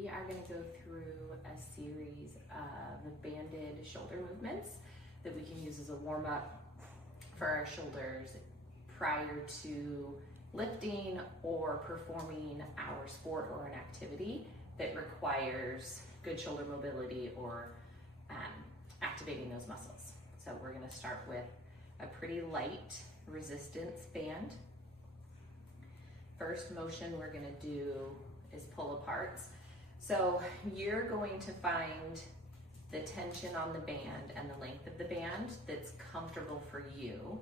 we are going to go through a series of banded shoulder movements that we can use as a warm-up for our shoulders prior to lifting or performing our sport or an activity that requires good shoulder mobility or activating those muscles. So we're going to start with a pretty light resistance band. First motion we're going to do is pull aparts. So you're going to find the tension on the band and the length of the band that's comfortable for you,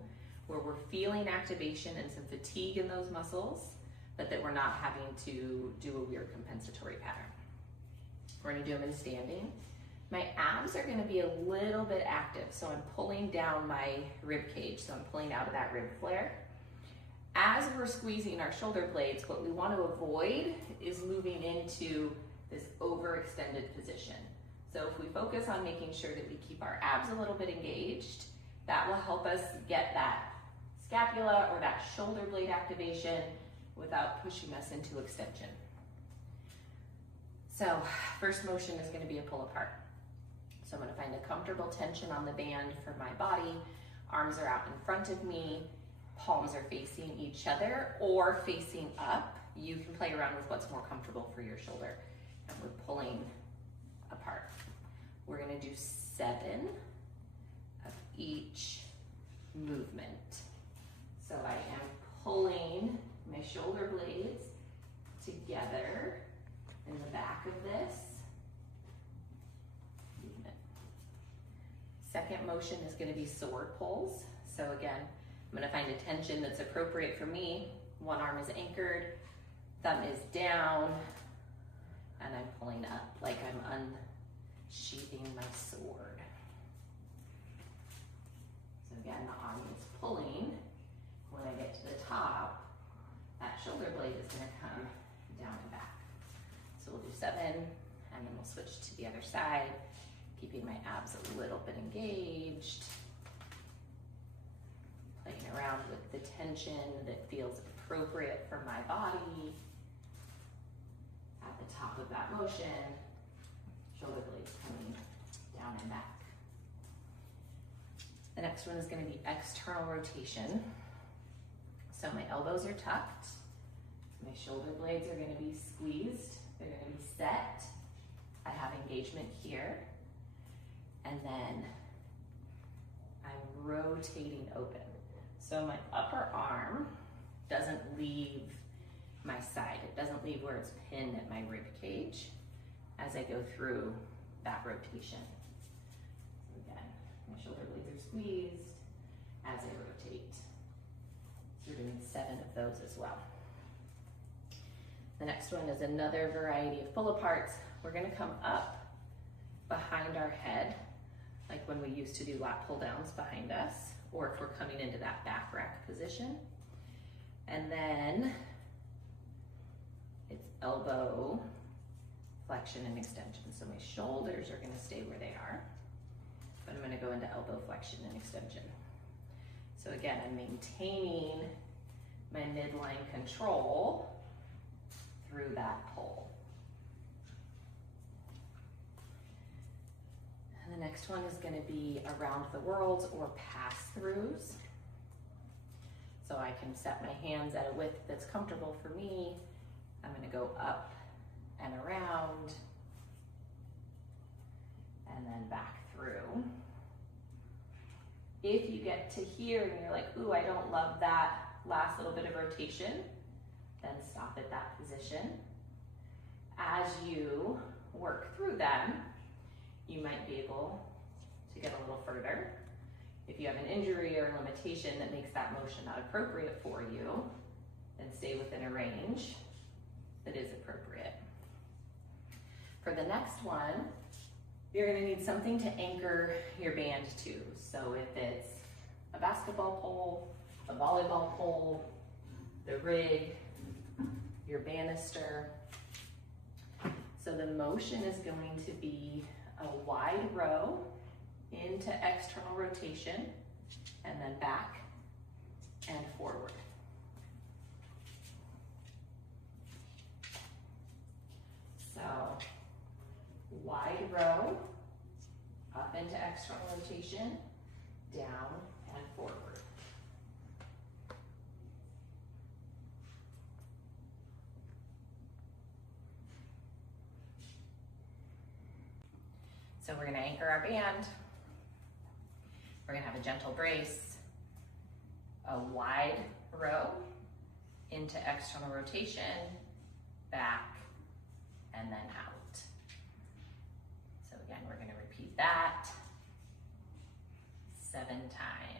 where we're feeling activation and some fatigue in those muscles, but that we're not having to do a weird compensatory pattern. We're going to do them in standing. My abs are going to be a little bit active, so I'm pulling down my rib cage, so I'm pulling out of that rib flare. As we're squeezing our shoulder blades, what we want to avoid is moving into this overextended position. So if we focus on making sure that we keep our abs a little bit engaged, that will help us get that scapula or that shoulder blade activation without pushing us into extension. So first motion is going to be a pull apart. So I'm going to find a comfortable tension on the band for my body. Arms are out in front of me. Palms are facing each other or facing up. You can play around with what's more comfortable for your shoulder. And we're pulling apart. We're going to do 7 of each movement. So I am pulling my shoulder blades together in the back of this movement. Second motion is going to be sword pulls. So again, I'm going to find a tension that's appropriate for me. One arm is anchored, thumb is down, and I'm pulling up like I'm unsheathing my sword. So again, the arm is pulling. When I get to the top, that shoulder blade is going to come down and back. So we'll do 7, and then we'll switch to the other side, keeping my abs a little bit engaged. Playing around with the tension that feels appropriate for my body. At the top of that motion, shoulder blades coming down and back. The next one is going to be external rotation. So my elbows are tucked. My shoulder blades are going to be squeezed. They're going to be set. I have engagement here. And then I'm rotating open. So my upper arm doesn't leave my side. It doesn't leave where it's pinned at my rib cage as I go through that rotation. So again, my shoulder blades are squeezed as I rotate. So we're doing 7 of those as well. The next one is another variety of pull aparts. We're going to come up behind our head, like when we used to do lat pull downs behind us, or if we're coming into that back rack position. And then it's elbow flexion and extension. So my shoulders are going to stay where they are, but I'm going to go into elbow flexion and extension. So again, I'm maintaining my midline control through that pull. And the next one is going to be around the world or pass-throughs. So I can set my hands at a width that's comfortable for me. I'm going to go up and around and then back through. If you get to here and you're like, ooh, I don't love that last little bit of rotation, then stop at that position. As you work through them, you might be able to get a little further. If you have an injury or a limitation that makes that motion not appropriate for you, then stay within a range that is appropriate. For the next one, you're going to need something to anchor your band to. So if it's a basketball pole, a volleyball pole, the rig, your banister. So the motion is going to be a wide row into external rotation and then back and forward. So wide row, up into external rotation, down and forward. So we're gonna anchor our band. We're gonna have a gentle brace, a wide row into external rotation, back, and then out. So again, we're gonna repeat that 7 times.